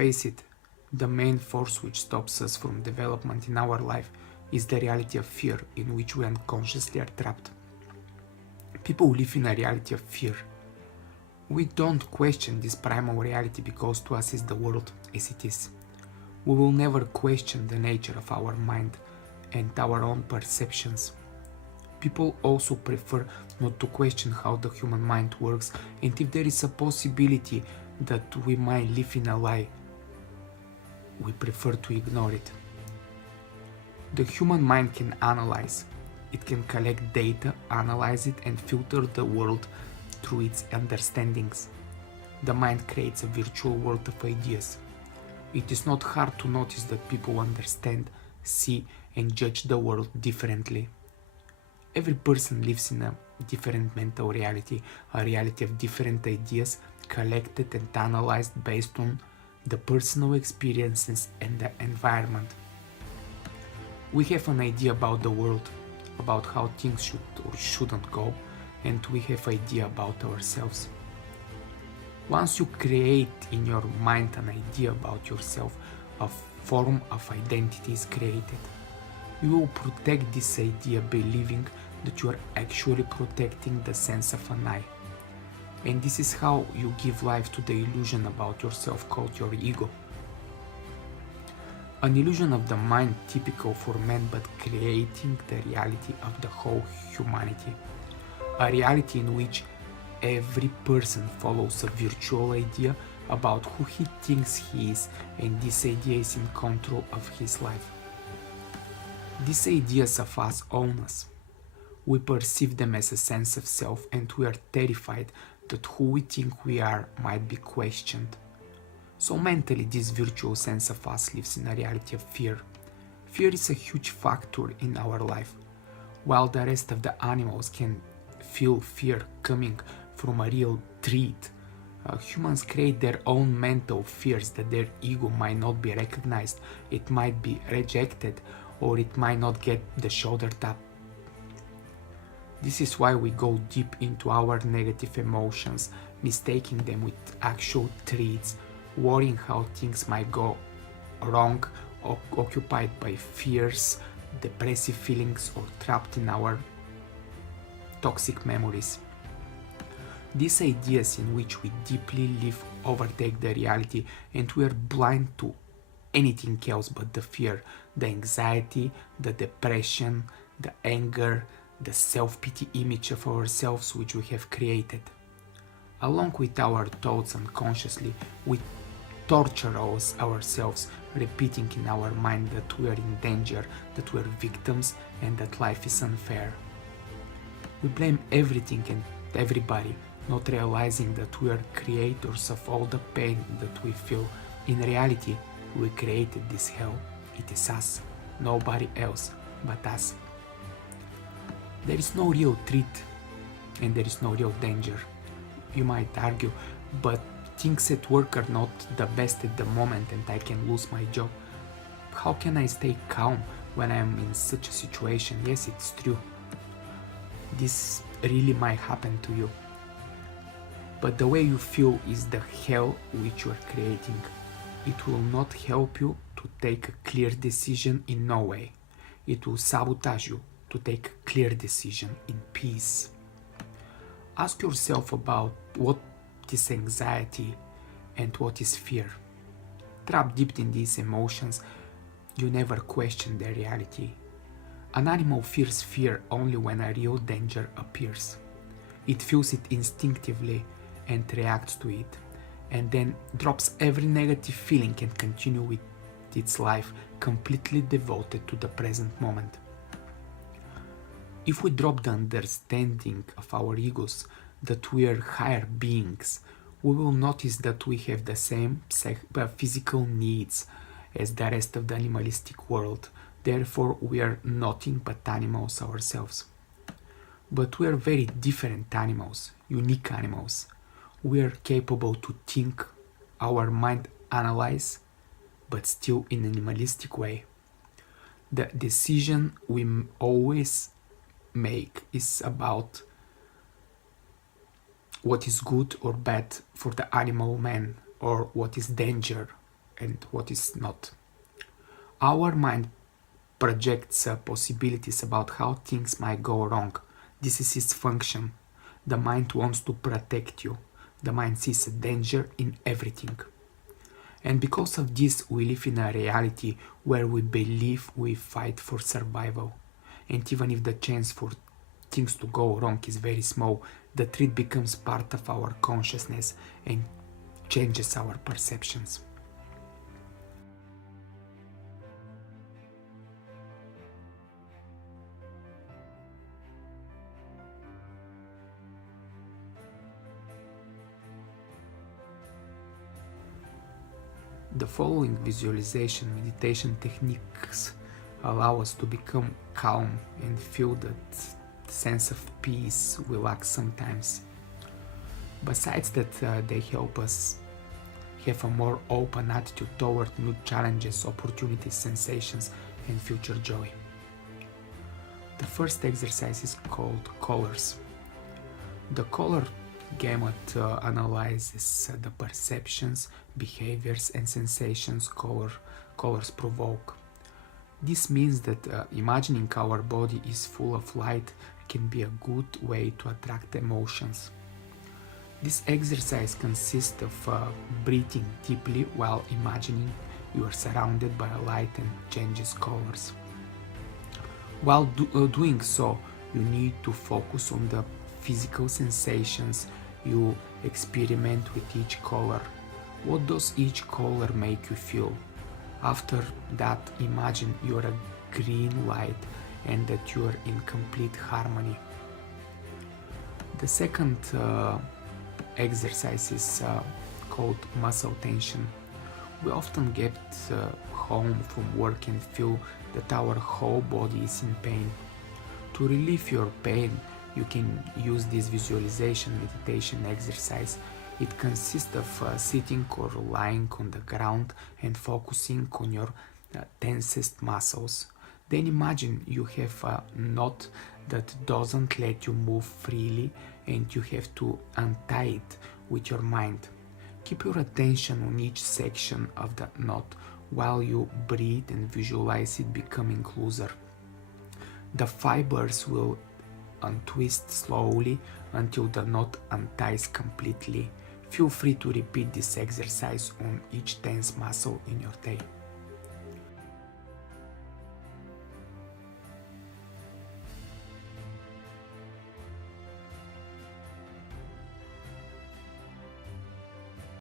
face it, the main force which stops us from development in our life is the reality of fear in which we unconsciously are trapped. People live in a reality of fear. We don't question this primal reality because to us is the world as it is. We will never question the nature of our mind and our own perceptions. People also prefer not to question how the human mind works, and if there is a possibility that we might live in a lie, we prefer to ignore it. The human mind can analyze. It can collect data, analyze it, and filter the world through its understandings. The mind creates a virtual world of ideas. It is not hard to notice that people understand, see, and judge the world differently. Every person lives in a different mental reality, a reality of different ideas collected and analyzed based on the personal experiences and the environment. We have an idea about the world, about how things should or shouldn't go, and we have an idea about ourselves. Once you create in your mind an idea about yourself, a form of identity is created. You will protect this idea believing that you are actually protecting the sense of an I. And this is how you give life to the illusion about yourself called your ego. An illusion of the mind typical for men but creating the reality of the whole humanity. A reality in which every person follows a virtual idea about who he thinks he is, and this idea is in control of his life. These ideas of us own us. We perceive them as a sense of self, and we are terrified that who we think we are might be questioned. So mentally, this virtual sense of us lives in a reality of fear. Fear is a huge factor in our life. While the rest of the animals can feel fear coming from a real threat, humans create their own mental fears that their ego might not be recognized, it might be rejected, or it might not get the shoulder tap. This is why we go deep into our negative emotions, mistaking them with actual threats, worrying how things might go wrong, or occupied by fears, depressive feelings, or trapped in our toxic memories. These ideas in which we deeply live overtake the reality, and we are blind to anything else but the fear, the anxiety, the depression, the anger, the self-pity image of ourselves which we have created. Along with our thoughts unconsciously, we torture ourselves, repeating in our mind that we are in danger, that we are victims, and that life is unfair. We blame everything and everybody, not realizing that we are creators of all the pain that we feel. In reality, we created this hell. It is us, nobody else but us. There is no real threat and there is no real danger. You might argue, but things at work are not the best at the moment and I can lose my job. How can I stay calm when I am in such a situation? Yes, it's true. This really might happen to you. But the way you feel is the hell which you are creating. It will not help you to take a clear decision in no way. It will sabotage you to take a clear decision in peace. Ask yourself about what is anxiety and what is fear. Trapped deep in these emotions, you never question their reality. An animal fears fear only when a real danger appears. It feels it instinctively and reacts to it, and then drops every negative feeling and continues with its life completely devoted to the present moment. If we drop the understanding of our egos that we are higher beings, we will notice that we have the same physical needs as the rest of the animalistic world. Therefore, we are nothing but animals ourselves. But we are very different animals, unique animals. We are capable to think, our mind analyze, but still in an animalistic way. The decision we always make is about what is good or bad for the animal man, or what is danger and what is not. Our mind projects possibilities about how things might go wrong. This is its function. The mind wants to protect you. The mind sees a danger in everything. And because of this, we live in a reality where we believe we fight for survival. And even if the chance for things to go wrong is very small, the threat becomes part of our consciousness and changes our perceptions. The following visualization meditation techniques allow us to become calm and feel that sense of peace we lack sometimes. Besides that, they help us have a more open attitude toward new challenges, opportunities, sensations, and future joy. The first exercise is called colors. The color gamut analyzes the perceptions, behaviors, and sensations colors provoke. This means that imagining our body is full of light can be a good way to attract emotions. This exercise consists of breathing deeply while imagining you are surrounded by a light and changes colors. While doing so, you need to focus on the physical sensations you experiment with each color. What does each color make you feel? After that, imagine you're a green light and that you're in complete harmony. The second exercise is called muscle tension. We often get home from work and feel that our whole body is in pain. To relieve your pain, you can use this visualization meditation exercise. It consists of sitting or lying on the ground and focusing on your tensest muscles. Then imagine you have a knot that doesn't let you move freely and you have to untie it with your mind. Keep your attention on each section of the knot while you breathe and visualize it becoming looser. The fibers will untwist slowly until the knot unties completely. Feel free to repeat this exercise on each tense muscle in your day.